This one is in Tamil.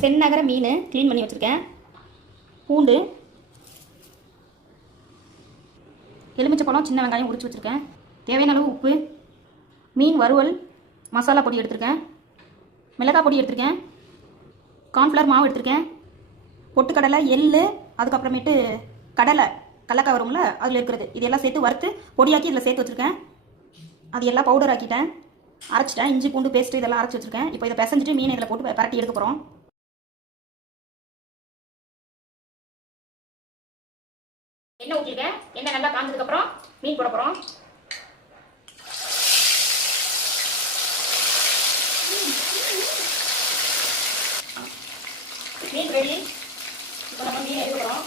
செந்நகர மீன் க்ளீன் பண்ணி வச்சுருக்கேன். பூண்டு, எலுமிச்சை பழம், சின்ன வெங்காயம் உரிச்சு வச்சுருக்கேன். தேவையான அளவு உப்பு, மீன் வறுவல் மசாலா பொடி எடுத்திருக்கேன், மிளகாய் பொடி எடுத்திருக்கேன், கார்ன்ஃப்ளவர் மாவு எடுத்திருக்கேன், பொட்டுக்கடலை, எள், அதுக்கப்புறமேட்டு கடலக்காய் வரும்ல அதில் இருக்கிறது, இதெல்லாம் சேர்த்து வறுத்து பொடியாக்கி இதில் சேர்த்து வச்சுருக்கேன். அது எல்லாம் பவுடர் ஆக்கிட்டேன், அரைச்சிட்டேன். இஞ்சி பூண்டு பேஸ்ட்டு இதெல்லாம் அரைச்சி வச்சுருக்கேன். இப்போ இதை பிசைஞ்சிட்டு மீன் இதில் போட்டு பரட்டி எடுக்க போகிறோம். எண்ணெய் ஊற்றிருக்கேன். எண்ணெய் நல்லா காஞ்சதுக்கப்புறம் மீன் போட போகிறோம். மீன் ரெடி. இப்போ நம்ம மீன் எடுக்க போகிறோம்.